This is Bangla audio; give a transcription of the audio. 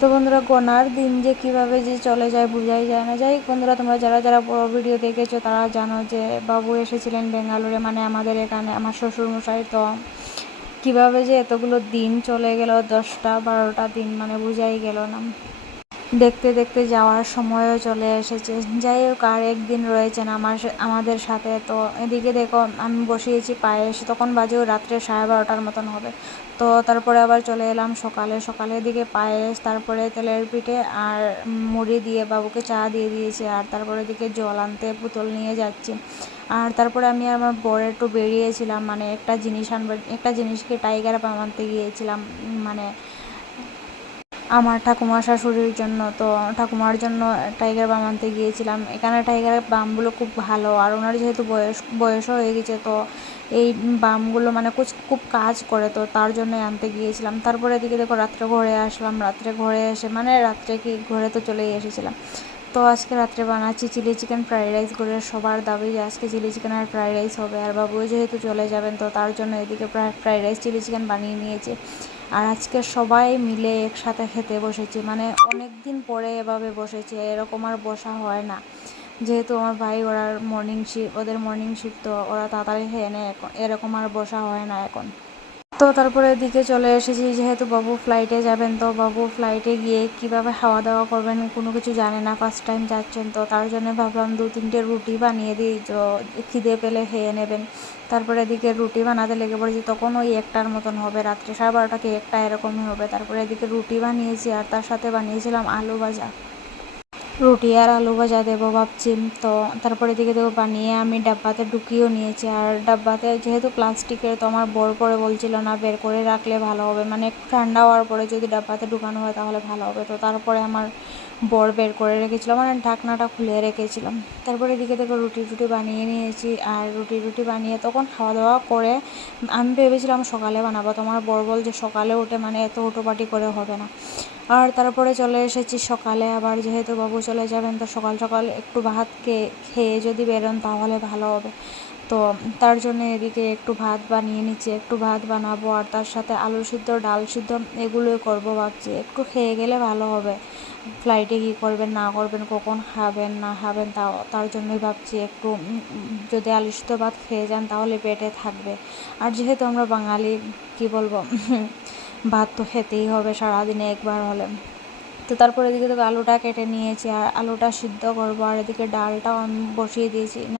তো বন্ধুরা, গোনার দিন যে কিভাবে যে চলে যায় বোঝাই যায় না। যাই হোক বন্ধুরা, তোমরা যারা যারা পুরো ভিডিও দেখেছো তারা জানো যে বাবু এসেছিলেন বেঙ্গালুরে, মানে আমাদের এখানে আমার শ্বশুরমশাই। তো কিভাবে যে এতগুলো দিন চলে গেল, 10টা 12টা দিন, মানে বোঝাই গেল না। দেখতে দেখতে যাওয়ার সময়ও চলে এসেছে। যাই হোক, আর একদিন রয়েছেন আমাদের সাথে। তো এদিকে দেখো, আমি বসিয়েছি পায়েস, তখন বাজেও রাত্রে 12:30টার মতন হবে। তো তারপরে আবার চলে এলাম সকালে সকালে, এদিকে পায়েস, তারপরে তেলের পিঠে আর মুড়ি দিয়ে বাবুকে চা দিয়ে দিয়েছি। আর তারপরে এদিকে জল আনতে বোতল নিয়ে যাচ্ছি। আর তারপরে আমি আমার বর একটু বেরিয়েছিলাম, মানে একটা জিনিস আনবার, একটা জিনিসকে টাইগার বাম আনতে গিয়েছিলাম, মানে আমার ঠাকুমা শাশুড়ির জন্য। তো ঠাকুমার জন্য টাইগার বাম আনতে গিয়েছিলাম। এখানে টাইগার বামগুলো খুব ভালো, আর ওনার যেহেতু বয়সও হয়ে গেছে, তো এই বামগুলো মানে খুব কাজ করে, তো তার জন্যই আনতে গিয়েছিলাম। তারপরে এদিকে দেখো, রাত্রে ঘরে আসলাম। রাত্রে ঘরে এসে, মানে রাত্রে কি ঘরে তো চলেই এসেছিলাম। তো আজকে রাত্রে বানাচ্ছি চিলি চিকেন ফ্রাইড রাইস। করে সবার দাবি যে আজকে চিলি চিকেন আর ফ্রাইড রাইস হবে, আর বাবুও যেহেতু চলে যাবেন, তো তার জন্য এদিকে ফ্রাইড রাইস চিলি চিকেন বানিয়ে নিয়েছি। আর আজকে সবাই মিলে একসাথে খেতে বসেছি, মানে অনেক দিন পরে এভাবে বসেছি, এরকম আর বসা হয় না। যেহেতু আমার ভাই ওদের মর্নিং শিফট, তো ওরা তাড়াতাড়ি খেয়ে নেয়, এরকম আর বসা হয় না এখন। তো তারপরে এদিকে চলে এসেছি, যেহেতু বাবু ফ্লাইটে যাবেন। তো বাবু ফ্লাইটে গিয়ে কিভাবে খাওয়া দাওয়া করবেন কোনো কিছু জানে না, ফার্স্ট টাইম যাচ্ছেন। তো তার জন্য ভাবলাম 2-3টে রুটি বানিয়ে দিই, তো খিদে পেলে খেয়ে নেবেন। তারপরে এদিকে রুটি বানাতে লেগে পড়েছি, তখন ওই 1টার মতন হবে, রাত্রে 12:30 কি 1টা এরকমই হবে। তারপরে এদিকে রুটি বানিয়েছি, আর তার সাথে বানিয়েছিলাম আলু ভাজা। রুটি আর আলু ভাজা দেবো ভাবছি। তো তারপরে এদিকে দেবো বানিয়ে আমি ডাব্বাতে ঢুকিয়েও নিয়েছি। আর ডাব্বাতে যেহেতু প্লাস্টিকের, তো আমার বড় পরে বলছিল না বের করে রাখলে ভালো হবে, মানে একটু ঠান্ডা হওয়ার পরে যদি ডাব্বাতে ঢুকানো হয় তাহলে ভালো হবে। তো তারপরে আমার বর বের করে রেখেছিলাম, মানে ঢাকনাটা খুলে রেখেছিলাম। তারপরে এদিকে দেখো রুটি বানিয়ে নিয়েছি। আর রুটি বানিয়ে তখন খাওয়া দাওয়া করে আমি ভেবেছিলাম সকালে বানাবো, তো আমার বর বল যে সকালে উঠে মানে এত হুটোপাটি করে হবে না। আর তারপরে চলে এসেছি সকালে আবার, যেহেতু বাবু চলে যাবেন, তো সকাল সকাল একটু ভাত খেয়ে যদি বেরোন তাহলে ভালো হবে। তো তার জন্য এদিকে একটু ভাত বানিয়ে নিচ্ছি, একটু ভাত বানাবো, আর তার সাথে আলু সিদ্ধ ডাল সিদ্ধ এগুলোই করবো ভাবছি। একটু খেয়ে গেলে ভালো হবে। ফ্লাইটে কী করবেন না করবেন, কখন খাবেন না খাবেন, তার জন্যই ভাবছি একটু যদি আলু সিদ্ধ ভাত খেয়ে যান তাহলে পেটে থাকবে। আর যেহেতু আমরা বাঙালি, কি বলবো, ভাত তো খেতেই হবে সারাদিনে একবার হলে। তো তারপরে এদিকে তো আলুটা কেটে নিয়েছি, আর আলুটা সিদ্ধ করবো, আর এদিকে ডালটাও আমি বসিয়ে দিয়েছি।